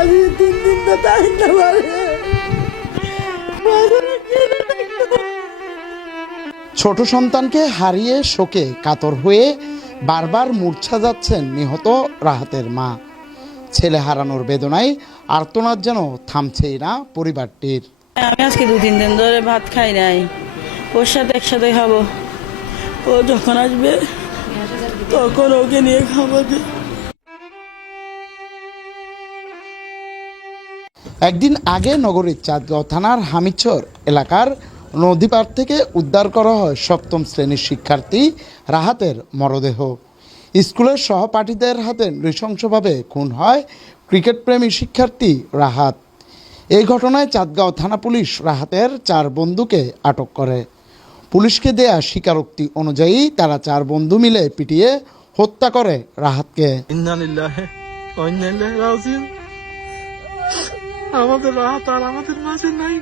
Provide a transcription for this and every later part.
আমি 3 দিন তো থাকতে পারি। ছোট সন্তানকে হারিয়ে শোকে কাতর হয়ে বারবার মূর্ছা যাচ্ছেন নিহত রাহাতের মা। ছেলে হারানোর বেদনায় আর্তনাদ যেন থামছেই না পরিবারটির। আমি আজকে 2-3 দিন ধরে ভাত খাই নাই, ওর সাথে একসাথে খাবো। ও যখন আসবে তখন ওকে নিয়ে খাবো। একদিন আগে নগরীর চাঁদগাঁও থানার হামিদচর এলাকার নদীপাড় থেকে উদ্ধার করা হয় 7ম শ্রেণীর শিক্ষার্থী রাহাতের মরদেহ। স্কুলের সহপাঠীদের হাতে নৃশংসভাবে খুন হয় ক্রিকেটপ্রেমী শিক্ষার্থী রাহাত। এই ঘটনায় চাঁদগাঁও থানা পুলিশ রাহাতের 4 বন্ধুকে আটক করে। পুলিশকে দেয়া স্বীকারোক্তি অনুযায়ী তারা 4 বন্ধু মিলে পিটিয়ে হত্যা করে রাহাতকে। আমাদের রাহাত আর আমাদের মাঝে নাই।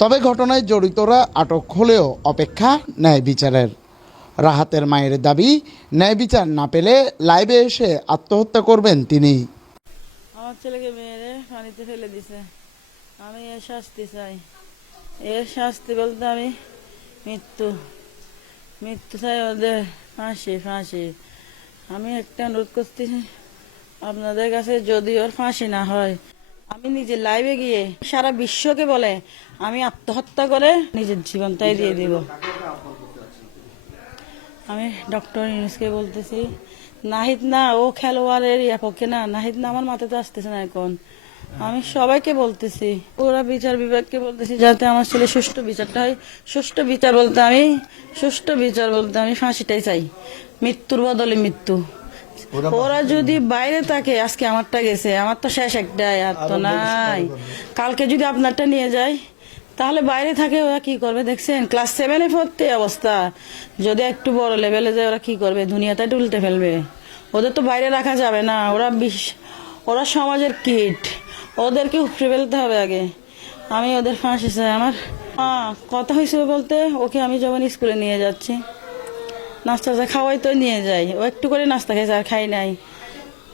তবে ঘটনায় জড়িতরা আটক হলেও অপেক্ষা ন্যায় বিচারের। রাহাতের মায়ের দাবি, ন্যায় বিচার না পেলে লাইভে এসে আত্মহত্যা করবেন তিনি। আমার ছেলেকে মেরে পানিতে ফেলে দিছে, আমি এর শাস্তি চাই। এর শাস্তি বলতে আমি মৃত্যু চাই, ওদের ফাঁসি। আমি একটা অনুরোধ করতেছি আপনাদের কাছে, যদি ওর ফাঁসি না হয়, আমি নিজে লাইভে গিয়ে সারা বিশ্বকে বলে আমি আত্মহত্যা করে নিজের জীবনটাই দিয়ে দিব। আমি ডক্টর ইউনুসকে বলতেছি, নাহিদ না ও খেলোয়াড়ের পক্ষে না, নাহিদ না আমার মাথাতে আসতেছে না এখন। আমি সবাইকে বলতেছি, ওরা বিচার বিভাগকে বলতেছি যাতে আমার ছেলে সুষ্ঠু বিচারটা হয়। সুষ্ঠু বিচার বলতে আমি ফাঁসিটাই চাই, মৃত্যুর বদলে মৃত্যু। ওরা যদি বাইরে থাকে, আজকে আমারটা গেছে, আমার তো শেষ একটাই, আর তো নাই। কালকে যদি আপনারটা নিয়ে যায়, তাহলে বাইরে থাকে ওরা কি করবে দেখছেন? ক্লাস 7-এ পড়তে অবস্থা, যদি একটু বড় লেভেলে যায় ওরা কি করবে? দুনিয়াটা উল্টে ফেলবে। ওদের তো বাইরে রাখা যাবে না, ওরা সমাজের কীট, ওদেরকে উপড়ে ফেলতে হবে আগে। আমি ওদের ফাঁসি চাই। আমার কথা হয়েছে বলতে, ওকে আমি যখন স্কুলে নিয়ে যাচ্ছি, নাস্তা খাওয়াই তো নিয়ে যাই, ও একটু করে নাস্তা খেয়েছে, আর খাই নাই।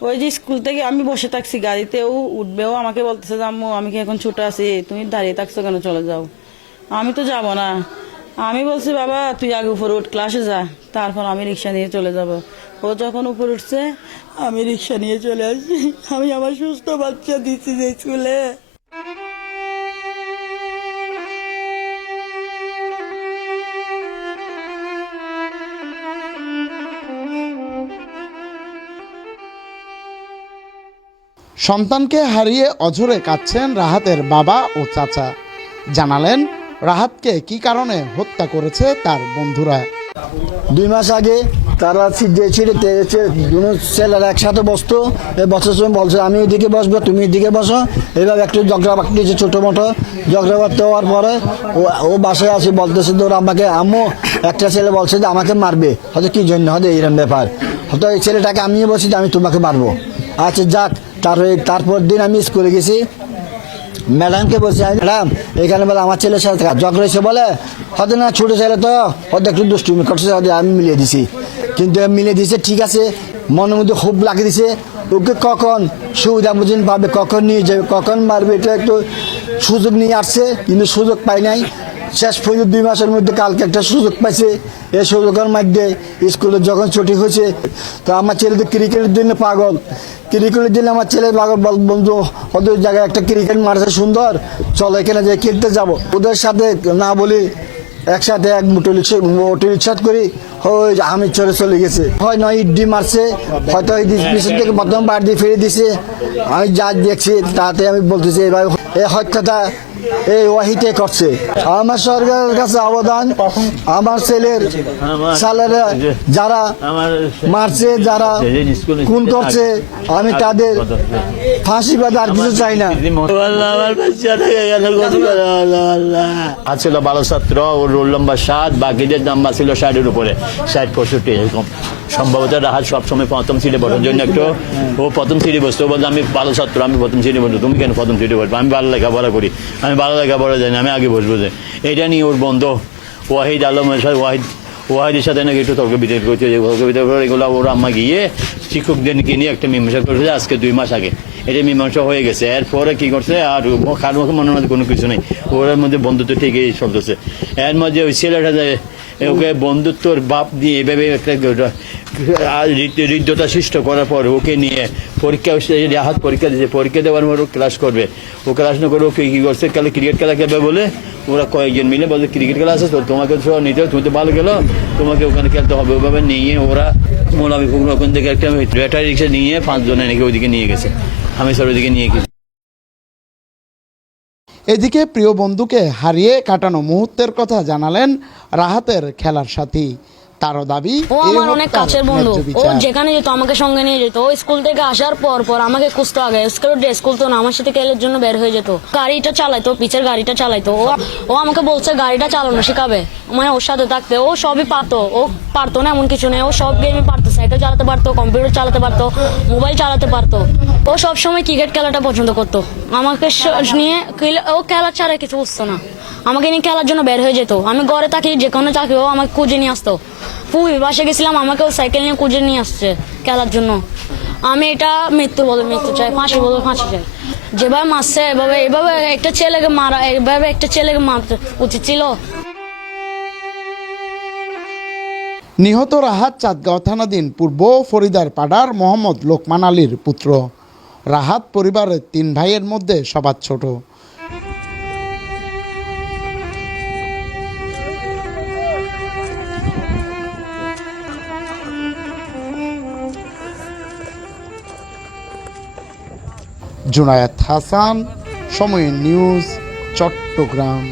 ওই যে স্কুল থেকে আমি বসে থাকছি গাড়িতে, ও উঠবে, ও আমাকে বলতেছে আম্মু আমি কি এখন ছুটে আছি, তুমি দাঁড়িয়ে থাকছো কেন, চলে যাও। আমি তো যাব না। আমি বলছি বাবা তুই আগে উপরে উঠ, ক্লাসে যা, তারপর আমি রিক্সা নিয়ে চলে যাব। ও যখন উপরে উঠছে আমি রিক্সা নিয়ে চলে আসছি। আমি আমার সুস্থ বাচ্চা দিচ্ছি যে স্কুলে। সন্তানকে হারিয়ে অঝরে কাঁদছেন রাহাতের বাবা ও চাচা। জানালেন রাহাতকে কি কারণে হত্যা করেছে তার বন্ধুরা। 2 মাস আগে তারা যে ছেলেরা একসাথে বসতো, বসার সময় বলছে আমি এদিকে বসবো তুমি এদিকে বসো, এভাবে একটু ঝগড়া বাগড়িয়েছে, ছোটো মোটো ঝগড়া বাড়তে হওয়ার পরে ও বাসায় আসে বলতেছে তোর আমাকে আম্মু একটা ছেলে বলছে যে আমাকে মারবে, হয়তো কি জন্য হয়তো এইরকম ব্যাপার, হয়তো এই ছেলেটাকে আমিও বলছি যে আমি তোমাকে মারবো। আচ্ছা যাক, তারপর দিন আমি স্কুলে গেছি, ম্যাডামকে বলছি ম্যাডাম এখানে বলে আমার ছেলের সাথে ঝগড়া হয়েছে, বলে হয়তো না ছোটো ছেলে তো হয়তো একটু দুষ্টুমি করছে, হয়তো আমি মিলিয়ে দিছি। কিন্তু মিলিয়ে দিয়েছে ঠিক আছে, মনের মধ্যে খুব লাগিয়ে দিছে, ওকে কখন সুবিধা বুঝিন পাবে, কখন নিয়ে যাবে, কখন মারবে, এটা একটু সুযোগ নিয়ে আসছে, কিন্তু সুযোগ পাই নাই। শেষ পর্যন্ত 2 মাসের মধ্যে কালকে একটা সুযোগ পাইছে। এই সুযোগের মধ্যে স্কুলে যখন ছুটি হয়েছে, তো আমার ছেলে তো ক্রিকেটের জন্য পাগল, ক্রিকেটের জন্য আমার ছেলে পাগল, বন্ধু ওদের জায়গায় একটা ক্রিকেট মারছে সুন্দর, চলো এখানে যে খেলতে যাব। ওদের সাথে না বলি একসাথে এক মোটর রিক্সা করি ওই আমি চলে গেছে, হয় নয় ইডি মারছে, হয়তো পিছন থেকে প্রথম বার দিয়ে ফিরে দিছে। আমি যা দেখছি তাতে আমি বলতেছি এবার এই হত্যাটা এই ওয়াহিদে করছে। আমার সরকারের কাছে আবেদন, আমার ছেলের সালেরা যারা মারছে, যারা খুন করছে, আমি তাদের ফাঁসি বাদ আর কিছু চাই না। ছিল ভালো ছাত্র, ওর রোল নম্বর 7, বাকিদের নাম্বার ছিল 60-এর উপরে, 60-65 এরকম। সম্ভবত রাহাত সবসময় প্রথম সিটে বসার জন্য একটু ও প্রথম সিটে বসতো, বলতো আমি ভালো ছাত্র, আমি প্রথম সিটে বসবো, তুমি কেন প্রথম সিটে বসবো, আমি ভালো লেখাপড়া করি, আমি ভালো লেখাপড়া জানি, আমি আগে বসবো। যে এটা নিয়ে ওর বন্ধু ওয়াহিদ আলমের সাথে ওয়াহিদের সাথে নাকি একটু তর্ক বিতর্ক করছে, এগুলো ওর আম্মা গিয়ে শিক্ষকদেরকে নিয়ে একটা মীমাংসা করেছে আজকে 2 মাস আগে। এটা মীমাংসা হয়ে গেছে। এরপরে কি করছে আর কার মুখে মনের মধ্যে কোনো কিছু নেই, ওর মধ্যে বন্ধুত্ব ঠিকই চলতেছে। এর মধ্যে ওই ছেলেটা ওকে বন্ধুত্বর বাপ দিয়ে এভাবে একটা হৃদ্যতা সৃষ্টি করার পর ওকে নিয়ে পরীক্ষা রাহাত পরীক্ষা দিয়েছে, পরীক্ষা দেওয়ার পর ও ক্লাস করবে, ও ক্লাস না করে ওকে কী করছে কালে ক্রিকেট খেলা খেলবে বলে ওরা কয়েকজন মিলে বলছে ক্রিকেট খেলা আছে তো তোমাকে নিতে তুমি তো ভালো গেলো, তোমাকে ওখানে খেলতে হবে। ওইভাবে নিয়ে ওরা মোলামিপুর ওখান থেকে একটা ব্যাটারি রিক্সা নিয়ে 5 জনে নাকি ওইদিকে নিয়ে গেছে, হামিসর ওইদিকে নিয়ে গেছে। এদিকে প্রিয় বন্ধুকে হারিয়ে কাটানো মুহূর্তের কথা জানালেন রাহাতের খেলার সাথী। তারও দাবি ও এই আমার অনেক হত্যার কাছের বন্ধু, ন্যায্য ও বিচার। যেখানে যেত আমাকে সঙ্গে নিয়ে যেত। ও স্কুল থেকে আসার পর আমাকে খুঁজতো, আগে স্কুল তো না, আমার সাথে খেলার জন্য বের হয়ে যেত। গাড়িটা চালাইতো, পিছের গাড়িটা চালাইতো। ও আমাকে বলছে গাড়িটা চালানো শিখাবে, মানে ওর সাথে থাকতে। ও সবই পারতো, ও পারতো না এমন কিছু নেই, ও সব গেমই পারতো। সাইকেল চালাতে পারতো, কম্পিউটার চালাতে পারতো, মোবাইল চালাতে পারতো। ও সবসময় ক্রিকেট খেলাটা পছন্দ করতো। আমাকে নিয়ে ও খেলা ছাড়া কিছু বুঝতো না, আমাকে নিয়ে খেলার জন্য বের হয়ে যেত। আমি ঘরে থাকি, যে কোনো থাকি, ও আমাকে খুঁজে নিয়ে আসতো। পুরী বাসে গেছিলাম, আমাকে ও সাইকেল নিয়ে খুঁজে নিয়ে আসছে খেলার জন্য। আমি এটা মৃত্যু চাই, ফাঁসি চাই। যেভাবে মারছে এভাবে একটা ছেলেকে মারা, এভাবে একটা ছেলেকে মারতে উচিত ছিল। নিহত রাহাত চাঁদগাঁও থানাধীন পূর্ব ফরিদার পাড়ার মোহাম্মদ লোকমান আলীর পুত্র। রাহাত পরিবারের 3 ভাইয়ের মধ্যে সবার ছোট। জুনায়েদ হাসান, সময় নিউজ, চট্টগ্রাম।